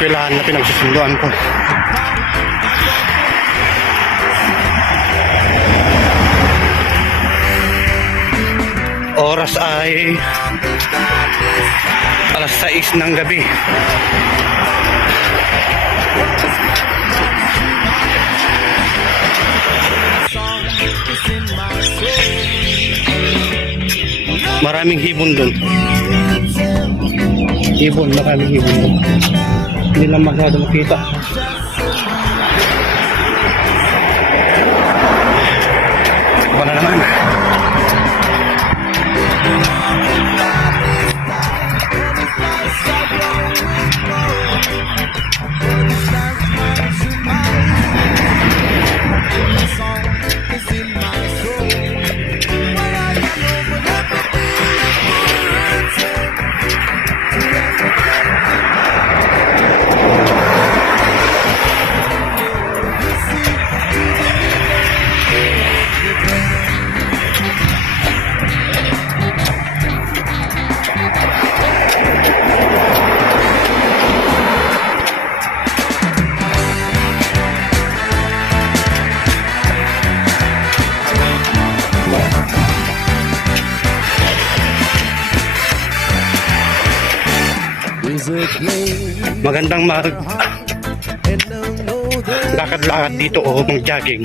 eskwelahan na pinagsusunduan ko. Oras ay alas 6 ng gabi. Maraming hibon doon. Maraming hibon doon. Hindi lang masyado makita. Iba na naman. Magandang lakad-lakad dito o mag-jogging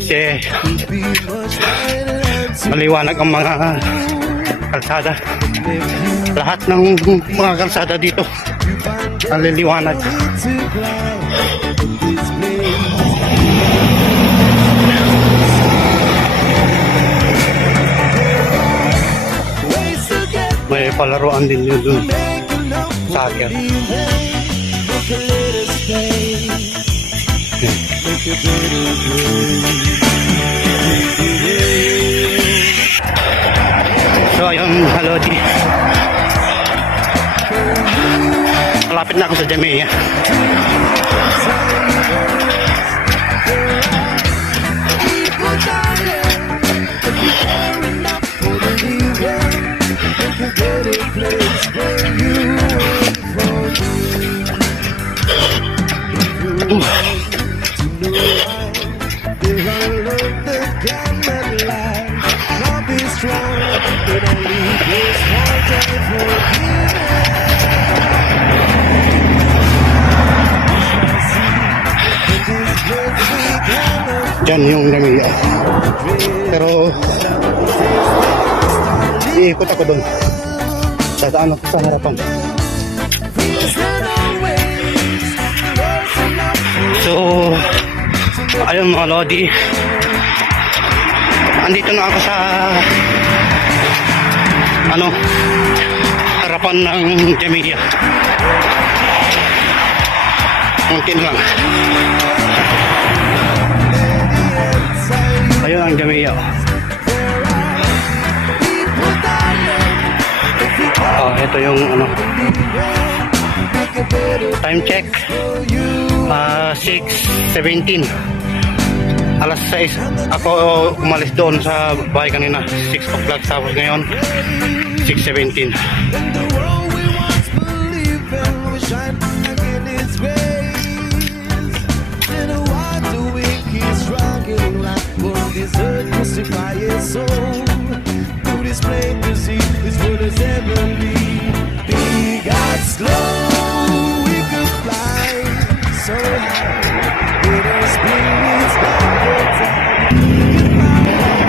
kasi maliwanag ang mga kalsada. Lahat ng mga kalsada dito naliliwanag. May palaruan din yun dun. Soccer. So ayun, Lodi. Malapit na ako sa Jamia. Diyan yung Jamia. Pero iikot ako doon. Dadaan ako sa harapan. So ayun mga Lodi, andito na ako sa harapan ng Jamia. Mungkin lang. Ayun ang Jamia. Ito yung time check. 6:17. Alas 6 ako umalis doon sa bahay kanina. 6 o'clock, tapos ngayon 6:17.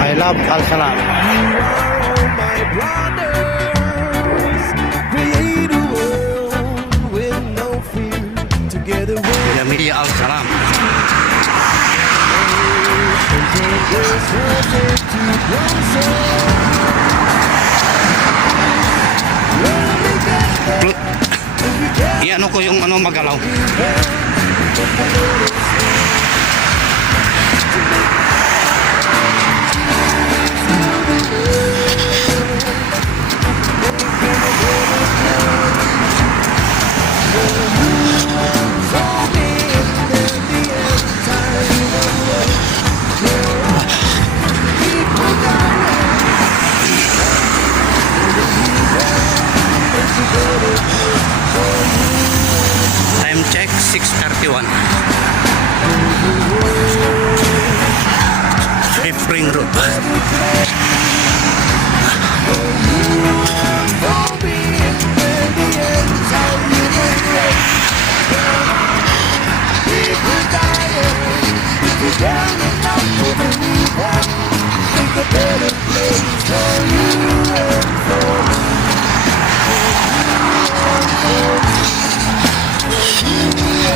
I love Al Salam. Jamia Al Salam. Iano ko yung magalaw.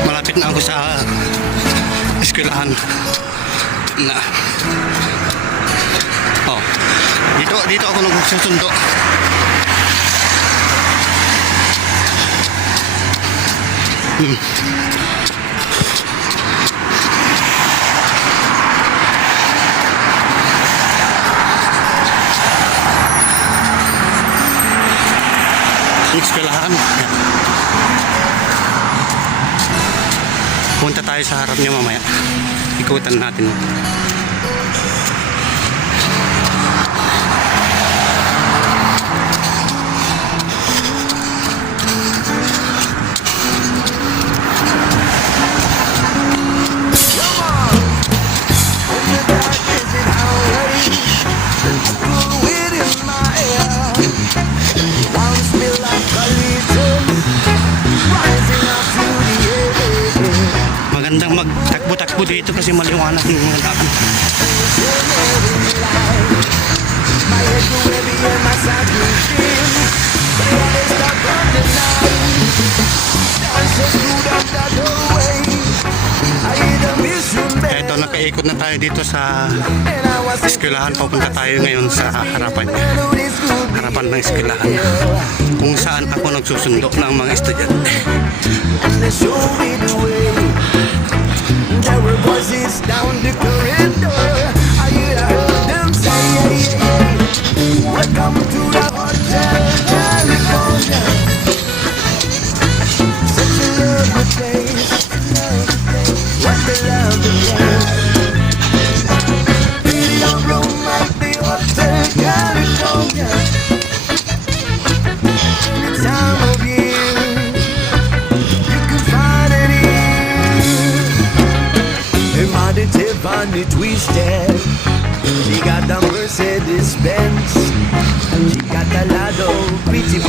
Malapit na ako sa eskwelahan na. Oh, dito ako nagsusundo. Eskwelahan. Punta tayo sa harap niya mamaya. Ikutan natin. Magandang magtakbo-takbo dito kasi maliwanag yung mga daan. Eto, nakaikot na tayo dito sa eskwelahan. Papunta tayo ngayon sa harapan ng eskwelahan kung saan ako nagsusundo ng mga estudyante. There were voices down the corridor. I heard them say, welcome to the Hotel California. Such a lovely place. What a lovely place. Video room like the Hotel California. Any time of year you can find it here. Tiffany twisted. She got the Mercedes Benz. She got a lot of pretty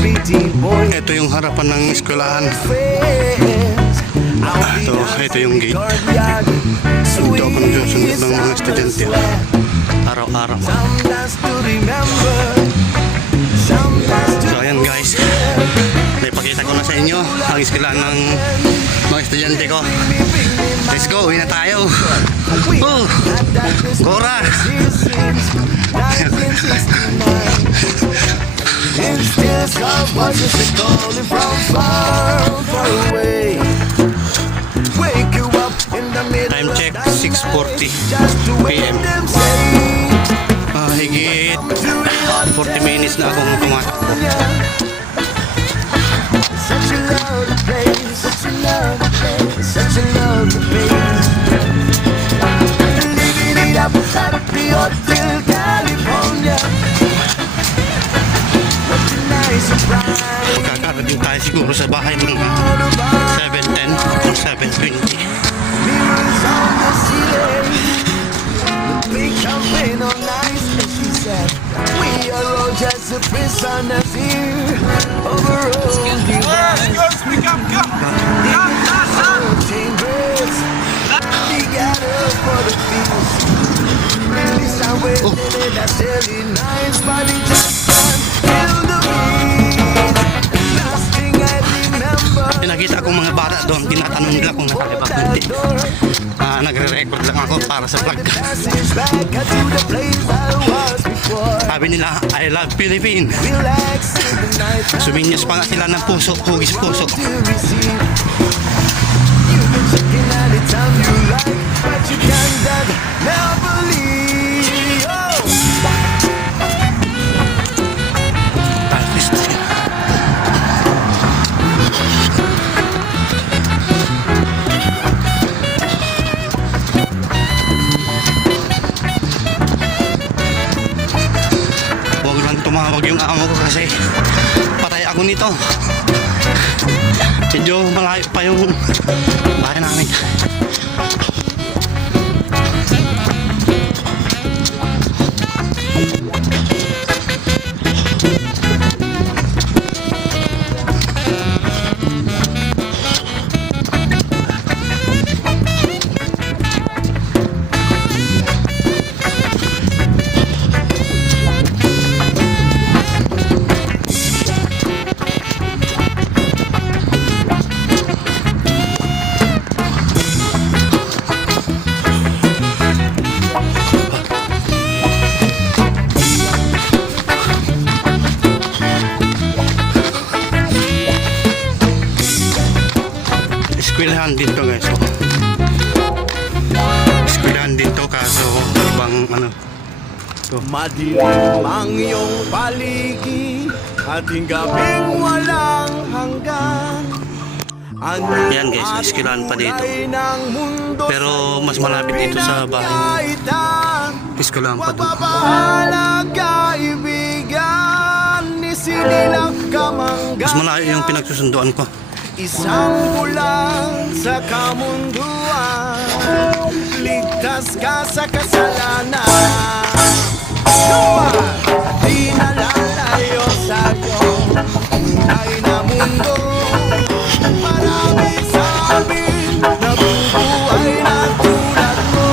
boy. Ito yung harapan ng eskwelahan. Ito yung gate. Dito ako nagsusundot ng mga estudyante araw-araw. So ayan guys, naipakita ko na sa inyo ang eskwelahan ng mga estudyante ko. Let's go, uwi na tayo. Gora! Time check 6:40 PM. Higit 40 minutes na akong tumatakbo. Such a lovely place, such a lovely place, such a lovely place. Living it up at the Hotel California. What a nice surprise. Magkakarating tayo siguro sa bahay ng 7:10 or 7:20. Mirrors on the ceiling, the big champagne on ice, and she said, we are all just the prisoners here of our own device. Chambers, together for the peace. This time we're living that silly nights, but it just can't feel the beat. Last thing I remember. Nakita akong mga bata doon, tinatanong nila kung nakalibak hindi. Nagre-record lang ako para sa vlog. Sabi nila, I love Philippines. Suminyas pa nga sila ng puso, hugis puso. Tumawag yung amo ko kasi patay ako nito. Medyo malayo pa yung bahay namin. eskwelahan din to guys. So, eskwelahan din to kaso ibang ano. So, Madilim ang iyong paligid, ating gabing walang hanggan. yan guys, eskwelahan pa dito. Pero mas malapit dito sa bahay. Eskwelahan pa to. Wagbabahala kaibigan, isinilang kamangga. Mas malayo yung pinagsusunduan ko. Isang bulan sa kamunduan, ligtas ka sa kasalanan. Di na lalayo sa'yo, tunay na mundo. Marami sabi, nabubuhay na tulad mo.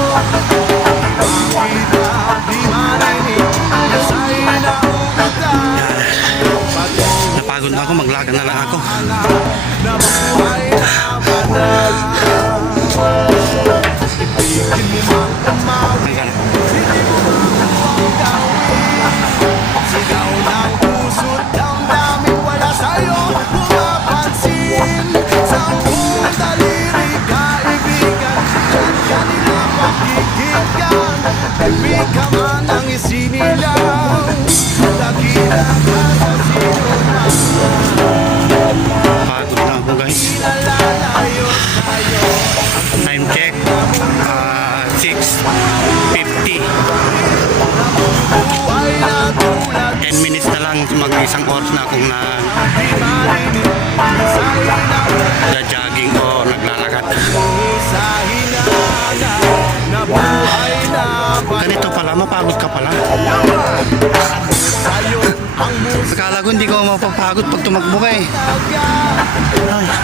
Mahirap di marinig, nasa'y nauutan. Napagod na ako, maglaga na lang ako. Nabubuhay na banal. Ibigin mo mang umawi, hindi mo mang gawin. Sigaw ng puso't damdamin, wala sa'yo pumapansin. Sampung daliri kaibigan, at kanila pakikinggan. Ibig ka man ang isinilang, dakila ka sa sinuman. Pagod na ako guys. Nalalayo sa'yo, Time check 6:50. buhay na tulad 10 minutes na lang, mag-isang oras na akong di marinig. Sa'y nagja-jogging o naglalakad. sa hinala, na buhay na Ganito pala, mapagod ka pala. sa'yo ang Akala ko hindi ko mapapagod pag tumakbo ka eh. Ay,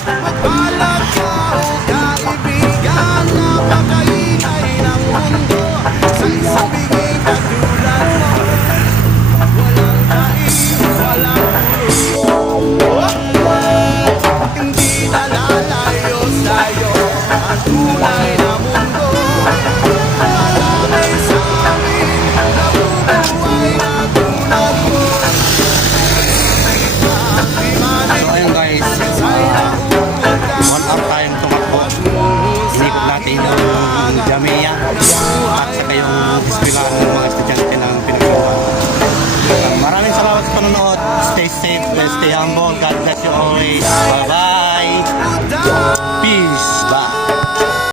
Magpalag ka o kaibigan, napakaingay ng mundo. Sa isang bigay katulad mo, walang kain, walang ulo. Hindi nalalayo sa'yo ang tunay na mundo. Marami sa amin, nabubuhay na tulad mo. so ayun guys, Sa'y nauutan. 1 hour tayong tumakbo. Inikot natin yung Jamia at saka yung eskwelahan ng mga estudyante ng pinagsuhan. Maraming salamat sa panonood. Stay safe, stay humble. God bless you always. Bye bye. Peace. Bye.